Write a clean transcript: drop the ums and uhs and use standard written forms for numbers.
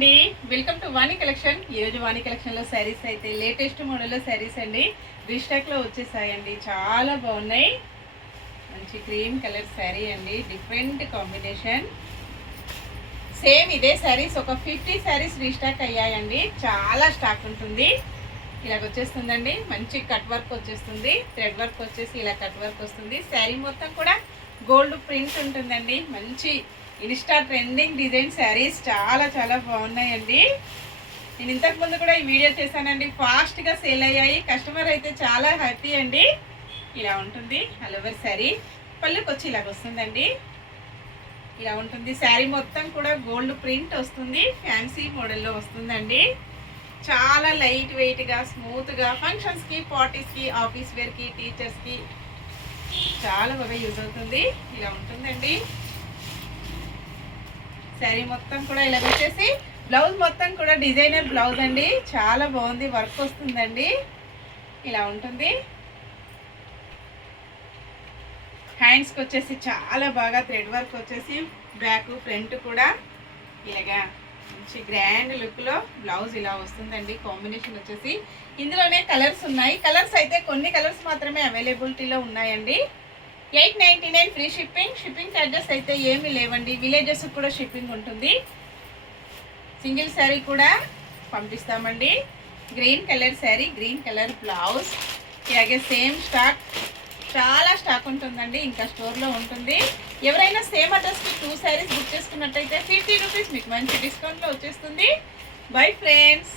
అండి, welcome to Vani collection. ఈరోజు వాణి కలెక్షన్లో శారీస్ అయితే లేటెస్ట్ మోడల్లో శారీస్ అండి రీస్టాక్లో వచ్చేసాయండి. చాలా బాగున్నాయి. మంచి క్రీమ్ కలర్ శారీ అండి, డిఫరెంట్ కాంబినేషన్. సేమ్ ఇదే శారీస్ ఒక 50 శారీస్ రీస్టాక్ అయ్యాయండి. చాలా స్టాక్ ఉంటుంది. ఇలాగ వచ్చేస్తుందండి. మంచి కట్ వర్క్ వచ్చేస్తుంది. థ్రెడ్ వర్క్ వచ్చేసి ఇలా కట్ వర్క్ వస్తుంది. శారీ మొత్తం కూడా గోల్డ్ ప్రింట్ ఉంటుందండి. మంచి ఇన్స్టా ట్రెండింగ్ డిజైన్ శారీస్ చాలా చాలా బాగున్నాయండి. నేను ఇంతకుముందు కూడా ఈ వీడియో చేశానండి, ఫాస్ట్గా సేల్ అయ్యాయి. కస్టమర్ అయితే చాలా హ్యాపీ అండి. ఇలా ఉంటుంది ఆల్ ఓవర్ శారీ. పళ్ళుకి వచ్చి ఇలాగ వస్తుందండి. ఇలా ఉంటుంది శారీ మొత్తం కూడా గోల్డ్ ప్రింట్ వస్తుంది. ఫ్యాన్సీ మోడల్లో వస్తుందండి. చాలా లైట్ వెయిట్గా స్మూత్గా ఫంక్షన్స్కి, పార్టీస్కి, ఆఫీస్ వేర్కి, టీచర్స్కి చాలా బాగా యూజ్ అవుతుంది. ఇలా ఉంటుందండి శారీ మొత్తం కూడా. ఇలా వచ్చేసి బ్లౌజ్ మొత్తం కూడా డిజైనర్ బ్లౌజ్ అండి. చాలా బాగుంది, వర్క్ వస్తుందండి. ఇలా ఉంటుంది. హ్యాండ్స్కి వచ్చేసి చాలా బాగా థ్రెడ్ వర్క్ వచ్చేసి బ్యాక్ ఫ్రంట్ కూడా ఇలాగా మంచి గ్రాండ్ లుక్లో బ్లౌజ్ ఇలా వస్తుందండి. కాంబినేషన్ వచ్చేసి ఇందులోనే కలర్స్ ఉన్నాయి. కలర్స్ అయితే కొన్ని కలర్స్ మాత్రమే అవైలబిలిటీలో ఉన్నాయండి. 899 ఫ్రీ షిప్పింగ్. షిప్పింగ్ ఛార్జెస్ అయితే ఏమీ లేవండి. విలేజెస్ కూడా షిప్పింగ్ ఉంటుంది. సింగిల్ శారీ కూడా పంపిస్తామండి. Green colour sari, green colour blouse. ఇలాగే సేమ్ స్టాక్, చాలా స్టాక్ ఉంటుందండి. ఇంకా స్టోర్లో ఉంటుంది. ఎవరైనా సేమ్ అడ్రస్కి 2 శారీస్ బుక్ చేసుకున్నట్టయితే 50 రూపీస్ మీకు మంచి డిస్కౌంట్లో వచ్చేస్తుంది. Bye friends.